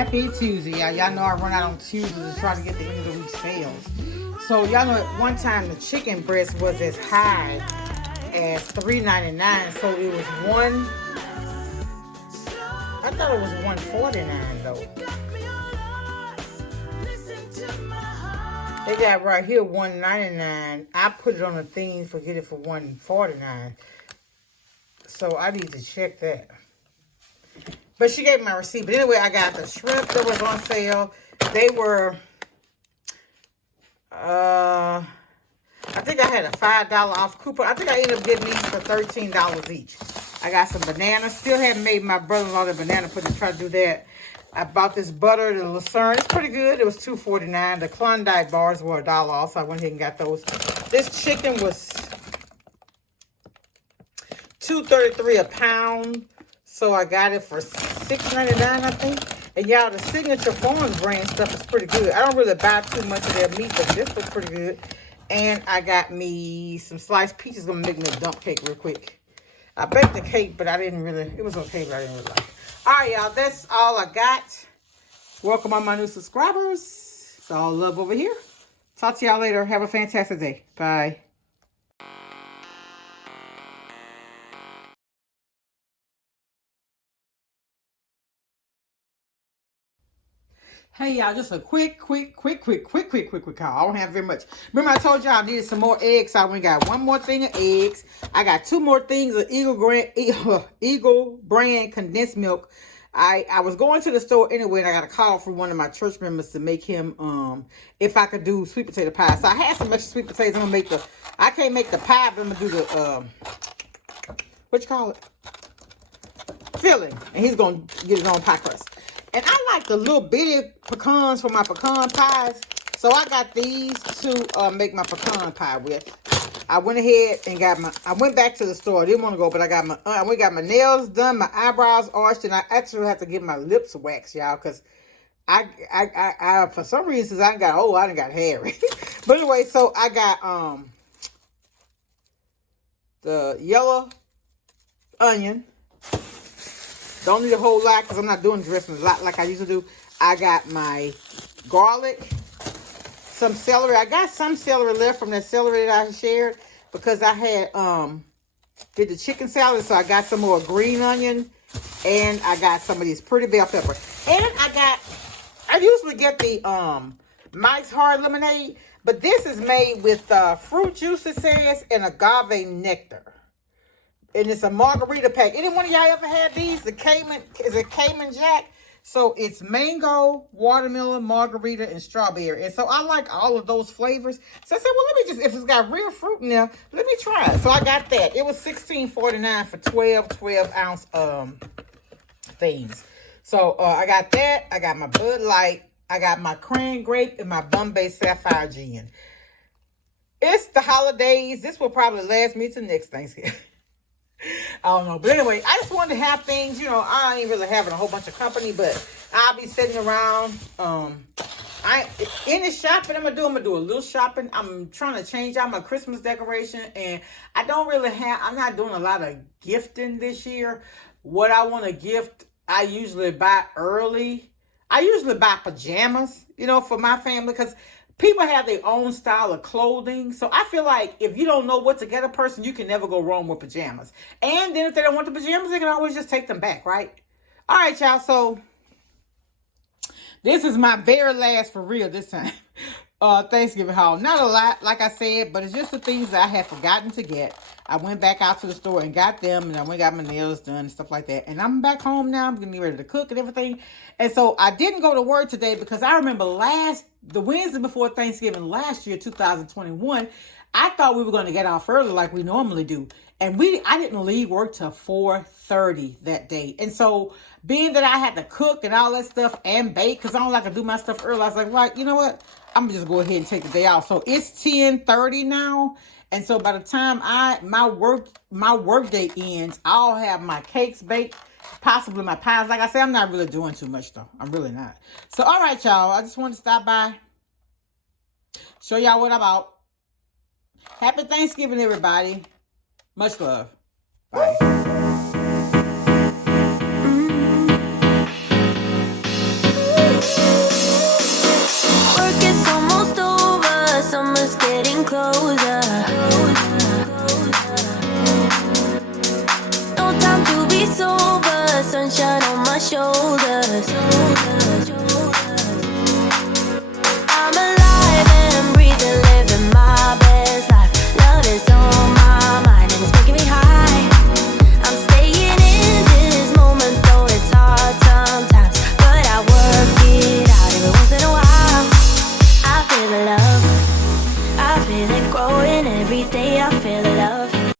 Happy Tuesday, y'all. Y'all know I run out on Tuesdays to try to get the end of the week sales. So y'all know at one time the chicken breast was as high as $3.99. So it was I thought it was $1.49 though. They got right here $1.99. I put it on the thing for get it for $1.49. So I need to check that. But she gave me my receipt. But anyway, I got the shrimp that was on sale. They were, I think I had a $5 off coupon. I think I ended up getting these for $13 each. I got some bananas. Still haven't made my brother-in-law the banana pudding to try to do that. I bought this butter, the Lucerne. It's pretty good. It was $2.49. The Klondike bars were $1 off, so I went ahead and got those. This chicken was $2.33 a pound. So I got it for $6.99, I think. And y'all, the Signature Farms brand stuff is pretty good. I don't really buy too much of their meat, but this was pretty good. And I got me some sliced peaches. Gonna make me a dump cake real quick. I baked the cake, but I didn't really, it was okay, but I didn't really like it. All right, y'all, that's all I got. Welcome all my new subscribers. It's all love over here. Talk to y'all later. Have a fantastic day. Bye. Hey, y'all, just a quick call. I don't have very much. Remember I told y'all I needed some more eggs. So I only got one more thing of eggs. I got 2 more things of Eagle brand condensed milk. I was going to the store anyway, and I got a call from one of my church members to make him, if I could do sweet potato pie. So I had some extra sweet potatoes. I'm going to make I can't make the pie, but I'm going to do the, what you call it? Filling. And he's going to get his own pie crust. And I like the little bitty pecans for my pecan pies. So I got these to make my pecan pie with. I went ahead and I went back to the store. I didn't want to go, but I got my nails done, my eyebrows arched, and I actually have to get my lips waxed, y'all, because I for some reasons I done got hairy. But anyway, so I got the yellow onion. Don't need a whole lot because I'm not doing dressing a lot like I used to do. I got my garlic, some celery. I got some celery left from that celery that I shared because I had did the chicken salad. So I got some more green onion and I got some of these pretty bell pepper. And I usually get the Mike's Hard Lemonade, but this is made with fruit juice, it says, and agave nectar. And it's a margarita pack. Any one of y'all ever had these? The Cayman, is it Cayman Jack? So it's mango, watermelon, margarita, and strawberry. And so I like all of those flavors. So I said, well, let me just, if it's got real fruit in there, let me try it. So I got that. It was $16.49 for 12 ounce things. So I got that. I got my Bud Light. I got my cran grape and my Bombay Sapphire Gin. It's the holidays. This will probably last me to next Thanksgiving. I don't know. But anyway, I just wanted to have things, I ain't really having a whole bunch of company, but I'll be sitting around. Any shopping I'm going to do a little shopping. I'm trying to change out my Christmas decoration, and I'm not doing a lot of gifting this year. What I want to gift, I usually buy early. I usually buy pajamas, for my family, because people have their own style of clothing. So I feel like if you don't know what to get a person, you can never go wrong with pajamas. And then if they don't want the pajamas, they can always just take them back, right? All right, y'all. So this is my very last for real this time. Thanksgiving haul. Not a lot, like I said, but it's just the things that I had forgotten to get. I went back out to the store and got them, and I went and got my nails done and stuff like that. And I'm back home now. I'm getting ready to cook and everything. And so I didn't go to work today because I remember the Wednesday before Thanksgiving last year, 2021, I thought we were going to get off early like we normally do. And I didn't leave work till 4:30 that day. And so being that I had to cook and all that stuff and bake, because I don't like to do my stuff early, I was like, right, you know what? I'm going to just go ahead and take the day off. So it's 10:30 now. And so by the time my work day ends, I'll have my cakes baked, possibly my pies. Like I said, I'm not really doing too much though. I'm really not. So all right, y'all. I just wanted to stop by, show y'all what I'm about. Happy Thanksgiving, everybody. Much love. Bye. feel it growing every day. I feel love.